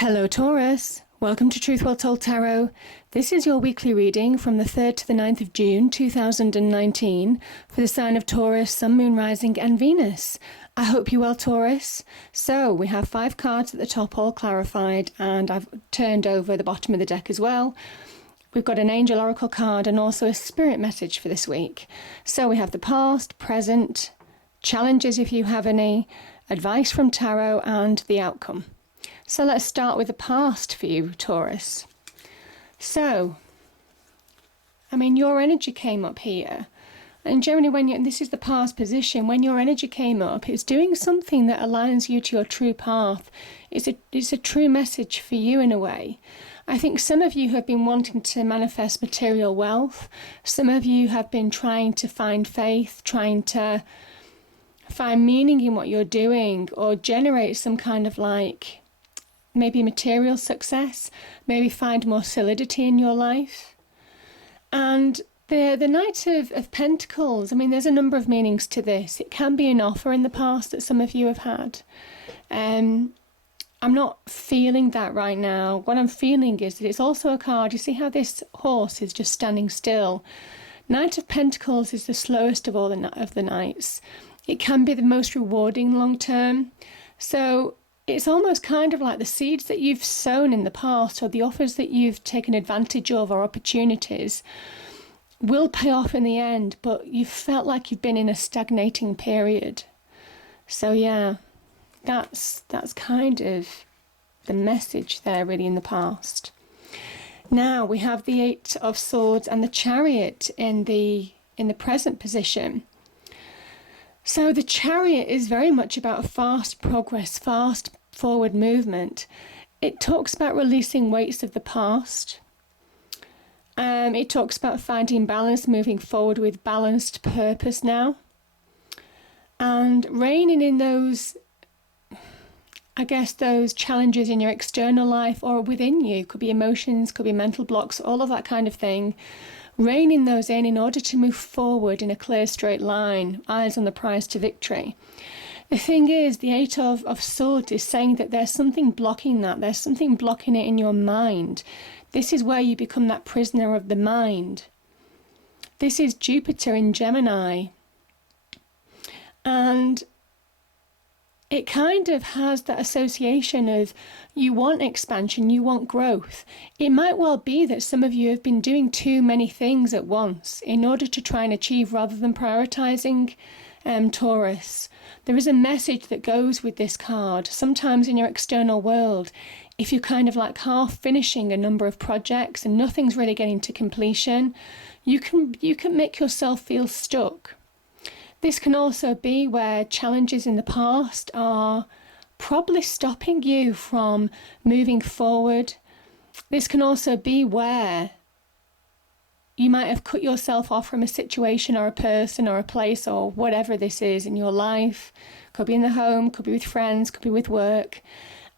Hello Taurus, welcome to Truth Well Told Tarot. This is your weekly reading from the 3rd to the 9th of June 2019 for the sign of Taurus, Sun, Moon, Rising and Venus. I hope you're well, Taurus. So we have 5 cards at the top, all clarified, and I've turned over the bottom of the deck as well. We've got an angel oracle card and also a spirit message for this week. So we have the past, present, challenges if you have any, advice from tarot and the outcome. So let's start with the past for you, Taurus. So, your energy came up here. And generally this is the past position, when your energy came up, it's doing something that aligns you to your true path. It's a true message for you in a way. I think some of you have been wanting to manifest material wealth. Some of you have been trying to find faith, trying to find meaning in what you're doing, or generate some kind of maybe material success, maybe find more solidity in your life. And the Knight of Pentacles, there's a number of meanings to this. It can be an offer in the past that some of you have had. I'm not feeling that right now. What I'm feeling is that it's also a card. You see how this horse is just standing still? Knight of Pentacles is the slowest of all of the knights. It can be the most rewarding long term. So it's almost kind of like the seeds that you've sown in the past, or the offers that you've taken advantage of, or opportunities will pay off in the end, but you felt like you've been in a stagnating period. So yeah, that's kind of the message there really in the past. Now we have the 8 of Swords and the Chariot in the present position. So the Chariot is very much about fast progress, fast forward movement. It talks about releasing weights of the past. It talks about finding balance, moving forward with balanced purpose now. And reigning in those challenges in your external life or within you. Could be emotions, could be mental blocks, all of that kind of thing. Reining those in order to move forward in a clear straight line, eyes on the prize to victory. The thing is, the 8 of Swords is saying that there's something blocking that. There's something blocking it in your mind. This is where you become that prisoner of the mind. This is Jupiter in Gemini. And it kind of has that association of you want expansion, you want growth. It might well be that some of you have been doing too many things at once in order to try and achieve rather than prioritizing. Taurus, there is a message that goes with this card. Sometimes in your external world, if you're kind of half finishing a number of projects and nothing's really getting to completion, you can make yourself feel stuck. This can also be where challenges in the past are probably stopping you from moving forward. This can also be where you might have cut yourself off from a situation or a person or a place or whatever this is in your life. Could be in the home, could be with friends, could be with work.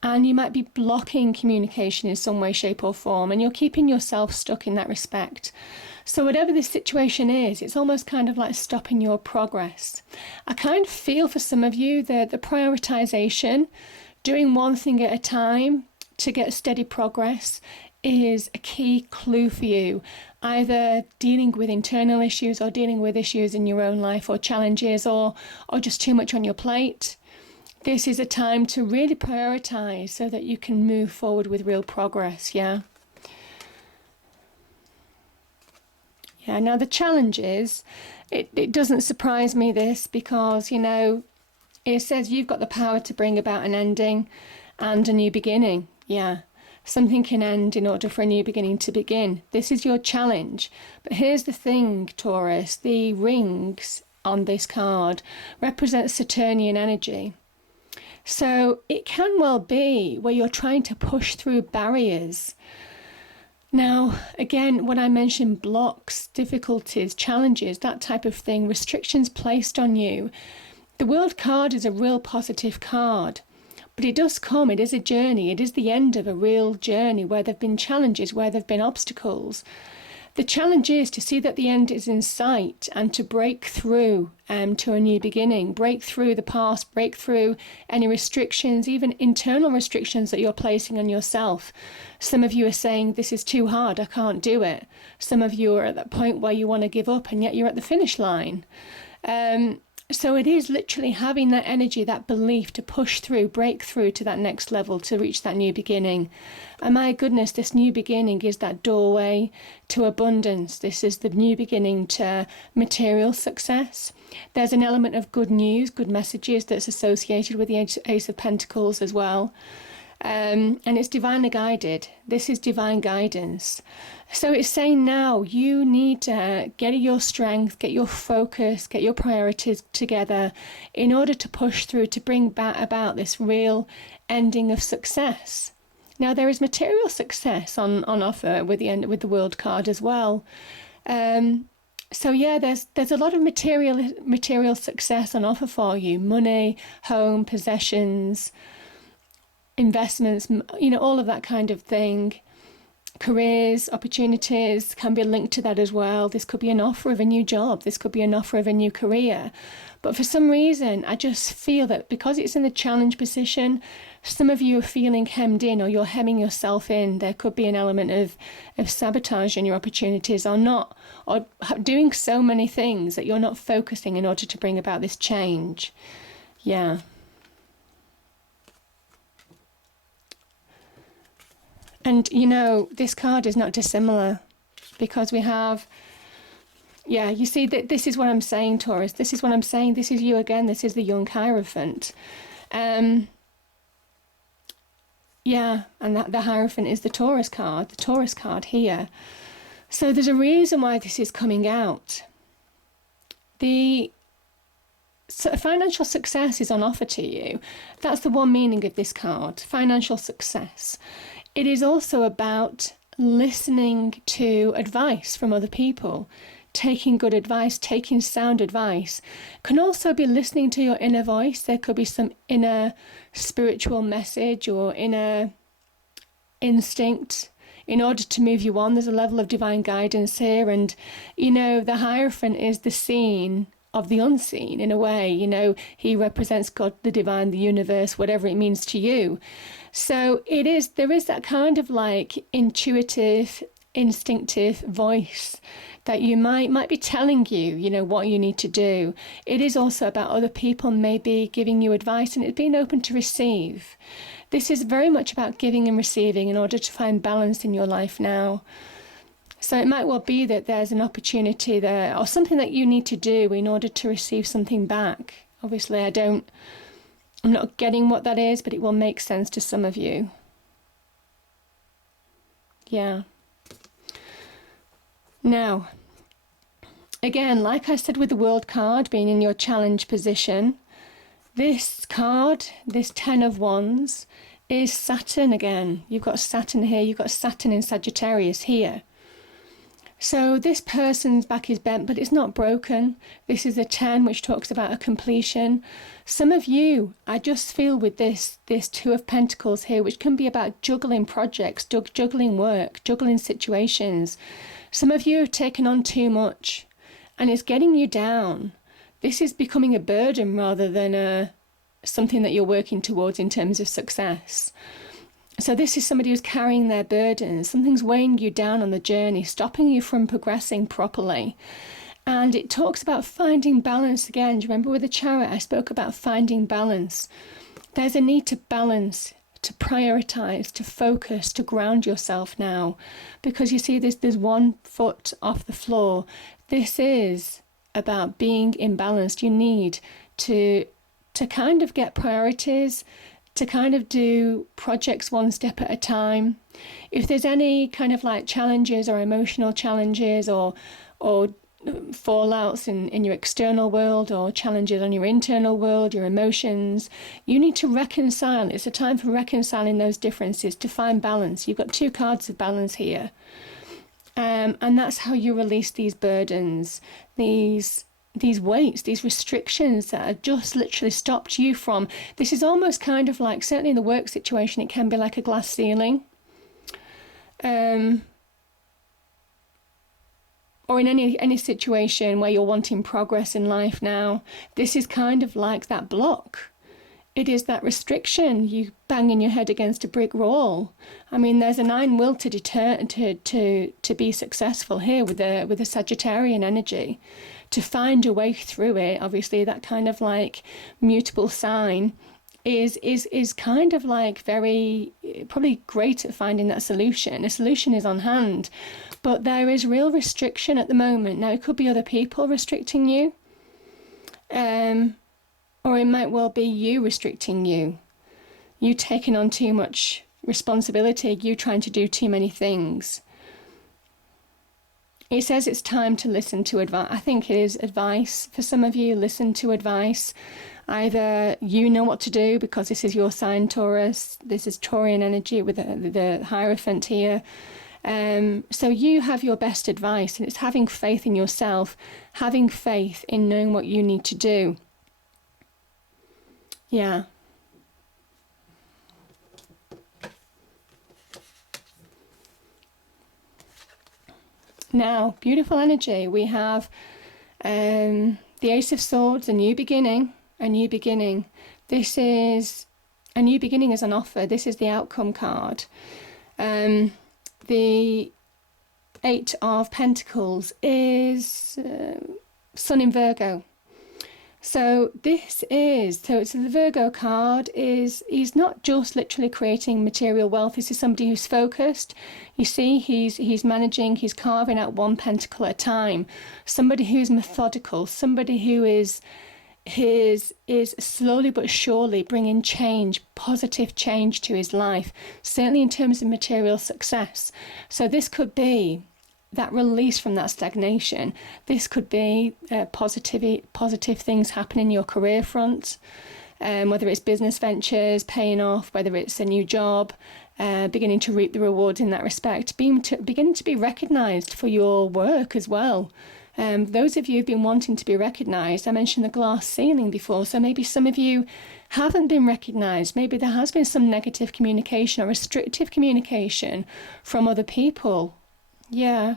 And you might be blocking communication in some way, shape or form, and you're keeping yourself stuck in that respect. So whatever this situation is, it's almost kind of like stopping your progress. I kind of feel for some of you that the prioritization, doing one thing at a time to get steady progress, is a key clue for you. Either dealing with internal issues or dealing with issues in your own life or challenges or just too much on your plate. This is a time to really prioritize so that you can move forward with real progress, yeah? Yeah, now the challenges, it doesn't surprise me this because, it says you've got the power to bring about an ending and a new beginning, yeah. Something can end in order for a new beginning to begin. This is your challenge. But here's the thing, Taurus. The rings on this card represent Saturnian energy. So it can well be where you're trying to push through barriers. Now, again, when I mentioned blocks, difficulties, challenges, that type of thing, restrictions placed on you, the World card is a real positive card. But it does come, it is a journey, it is the end of a real journey where there have been challenges, where there have been obstacles. The challenge is to see that the end is in sight and to break through to a new beginning, break through the past, break through any restrictions, even internal restrictions that you're placing on yourself. Some of you are saying, this is too hard, I can't do it. Some of you are at that point where you want to give up and yet you're at the finish line. So it is literally having that energy, that belief to push through, break through to that next level, to reach that new beginning. And my goodness, this new beginning is that doorway to abundance. This is the new beginning to material success. There's an element of good news, good messages that's associated with the Ace of Pentacles as well. And it's divinely guided. This is divine guidance. So it's saying now you need to get your strength, get your focus, get your priorities together in order to push through, to bring back about this real ending of success. Now there is material success on offer with the World card as well. So yeah, there's a lot of material success on offer for you. Money, home, possessions, investments, all of that kind of thing. Careers, opportunities can be linked to that as well. This could be an offer of a new job. This could be an offer of a new career. But for some reason, I just feel that because it's in the challenge position, some of you are feeling hemmed in, or you're hemming yourself in. There could be an element of sabotage in your opportunities, or doing so many things that you're not focusing in order to bring about this change. Yeah. And, this card is not dissimilar, because we have, you see, that this is what I'm saying, Taurus. This is what I'm saying. This is you again. This is the young Hierophant. And the Hierophant is the Taurus card here. So there's a reason why this is coming out. So financial success is on offer to you. That's the one meaning of this card, financial success. It is also about listening to advice from other people, taking good advice, taking sound advice. Can also be listening to your inner voice. There could be some inner spiritual message or inner instinct in order to move you on. There's a level of divine guidance here. And, the Hierophant is the seen of the unseen in a way. He represents God, the divine, the universe, whatever it means to you. So there is that kind of like intuitive, instinctive voice that you might be telling you, what you need to do. It is also about other people maybe giving you advice, and it's being open to receive. This is very much about giving and receiving in order to find balance in your life now. So it might well be that there's an opportunity there, or something that you need to do in order to receive something back. Obviously, I'm not getting what that is, but it will make sense to some of you. Yeah. Now, again, like I said with the World card being in your challenge position, this card, this 10 of Wands, is Saturn again. You've got Saturn here, you've got Saturn in Sagittarius here. So this person's back is bent, but it's not broken. This is a 10, which talks about a completion. Some of you, I just feel with this 2 of Pentacles here, which can be about juggling projects, juggling work, juggling situations. Some of you have taken on too much, and it's getting you down. This is becoming a burden rather than something that you're working towards in terms of success. So this is somebody who's carrying their burdens. Something's weighing you down on the journey, stopping you from progressing properly. And it talks about finding balance again. Do you remember with the Chariot, I spoke about finding balance. There's a need to balance, to prioritize, to focus, to ground yourself now. Because you see, there's one foot off the floor. This is about being imbalanced. You need to kind of get priorities, to kind of do projects one step at a time. If there's any kind of like challenges or emotional challenges or fallouts in your external world, or challenges on your internal world, your emotions, you need to reconcile. It's a time for reconciling those differences, to find balance. You've got 2 cards of balance here. And that's how you release these burdens, these weights, these restrictions that have just literally stopped you from. This is almost kind of like, certainly in the work situation, it can be like a glass ceiling. or in any situation where you're wanting progress in life now, this is kind of like that block. It is that restriction, you banging your head against a brick wall. I mean, there's an iron will to to be successful here with the Sagittarian energy, to find a way through it. Obviously, that kind of like mutable sign is kind of like very probably great at finding that solution. A solution is on hand, but there is real restriction at the moment. Now, it could be other people restricting you, or it might well be you restricting you. You taking on too much responsibility, you trying to do too many things. It says it's time to listen to advice. I think it is advice for some of you. Listen to advice. Either you know what to do because this is your sign, Taurus. This is Taurian energy with the Hierophant here. So you have your best advice, and it's having faith in yourself, having faith in knowing what you need to do. Yeah. Now, beautiful energy. We have the Ace of Swords, a new beginning, a new beginning. This is a new beginning as an offer. This is the outcome card. The Eight of Pentacles is Sun in Virgo. So it's the Virgo card he's not just literally creating material wealth. This is somebody who's focused. You see, he's managing, he's carving out one pentacle at a time. Somebody who's methodical, somebody who is slowly but surely bringing change, positive change to his life, certainly in terms of material success. So this could be that release from that stagnation. This could be positive things happening in your career front, whether it's business ventures paying off, whether it's a new job, beginning to reap the rewards in that respect, beginning to be recognised for your work as well. Those of you who've been wanting to be recognised, I mentioned the glass ceiling before, so maybe some of you haven't been recognised. Maybe there has been some negative communication or restrictive communication from other people. Yeah.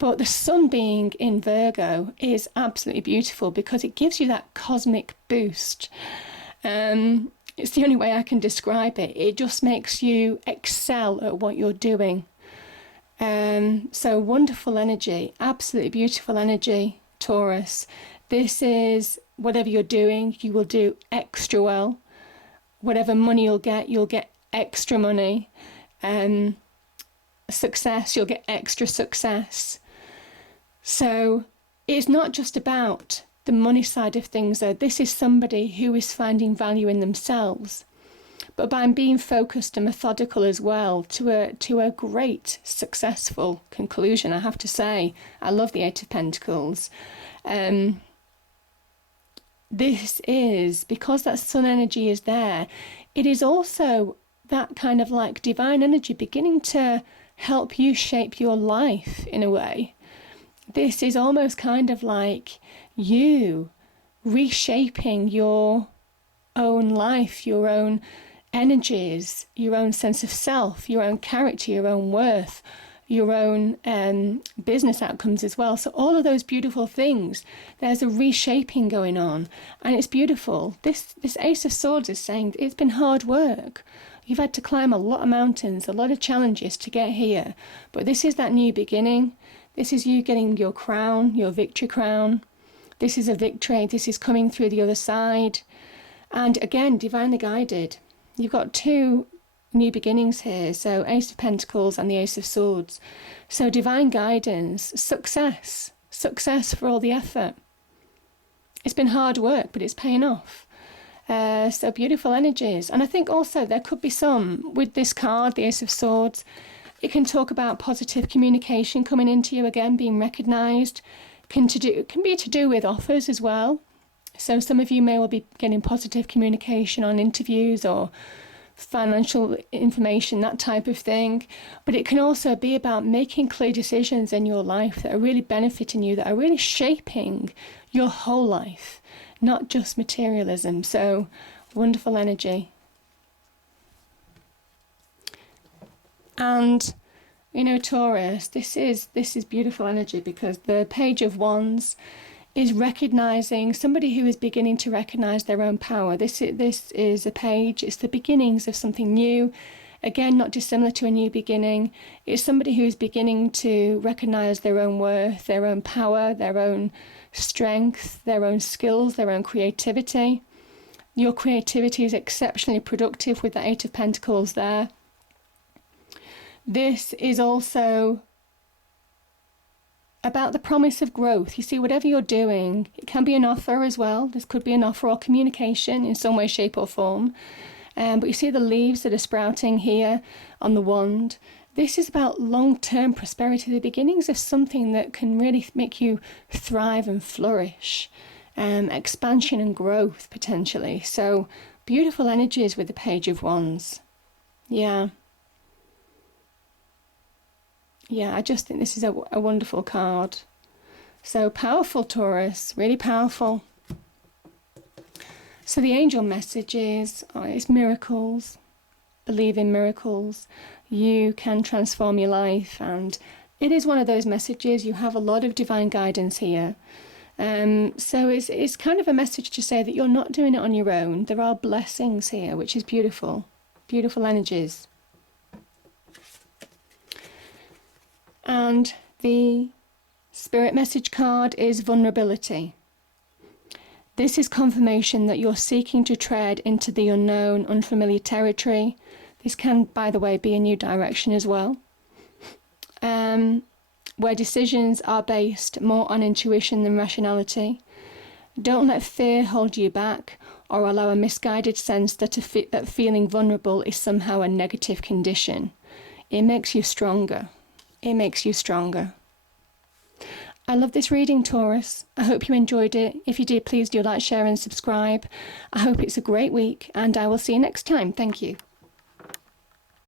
But the sun being in Virgo is absolutely beautiful because it gives you that cosmic boost. It's the only way I can describe it. It just makes you excel at what you're doing. So wonderful energy, absolutely beautiful energy, Taurus. This is whatever you're doing, you will do extra well. Whatever money you'll get extra money. Success, you'll get extra success. So it's not just about the money side of things, though. This is somebody who is finding value in themselves, but by being focused and methodical as well, to a great successful conclusion. I have to say, I love the Eight of Pentacles. This is, because that sun energy is there, it is also that kind of like divine energy beginning to help you shape your life in a way. This is almost kind of like you reshaping your own life, your own energies, your own sense of self, your own character, your own worth, your own business outcomes as well. So all of those beautiful things, there's a reshaping going on, and it's beautiful. This Ace of Swords is saying it's been hard work. You've had to climb a lot of mountains, a lot of challenges to get here. But this is that new beginning. This is you getting your crown, your victory crown. This is a victory. This is coming through the other side. And again, divinely guided. You've got two new beginnings here. So Ace of Pentacles and the Ace of Swords. So divine guidance, success for all the effort. It's been hard work, but it's paying off. So beautiful energies. And I think also there could be some, with this card, the Ace of Swords, it can talk about positive communication coming into you again, being recognised. Can be to do with offers as well. So some of you may well be getting positive communication on interviews or financial information, that type of thing. But it can also be about making clear decisions in your life that are really benefiting you, that are really shaping your whole life, not just materialism. So wonderful energy. And You know, Taurus, this is beautiful energy, because the Page of Wands is recognizing somebody who is beginning to recognize their own power. This is a page, it's the beginnings of something new. Again, not dissimilar to a new beginning. It's somebody who's beginning to recognize their own worth, their own power, their own strength, their own skills, their own creativity. Your creativity is exceptionally productive with the Eight of Pentacles there. This is also about the promise of growth. You see, whatever you're doing, it can be an offer as well. This could be an offer or communication in some way, shape or form. But you see the leaves that are sprouting here on the wand. This is about long-term prosperity, the beginnings of something that can really make you thrive and flourish. Expansion and growth, potentially. So, beautiful energies with the Page of Wands. Yeah. Yeah, I just think this is a wonderful card. So powerful, Taurus, really powerful. So the angel message is miracles. Believe in miracles. You can transform your life, and it is one of those messages. You have a lot of divine guidance here. So it's kind of a message to say that you're not doing it on your own. There are blessings here, which is beautiful. Beautiful energies. And the spirit message card is vulnerability. This is confirmation that you're seeking to tread into the unknown, unfamiliar territory. This can, by the way, be a new direction as well. Where decisions are based more on intuition than rationality. Don't let fear hold you back or allow a misguided sense that that feeling vulnerable is somehow a negative condition. It makes you stronger. It makes you stronger. I love this reading, Taurus. I hope you enjoyed it. If you did, please do like, share and subscribe. I hope it's a great week, and I will see you next time. Thank you.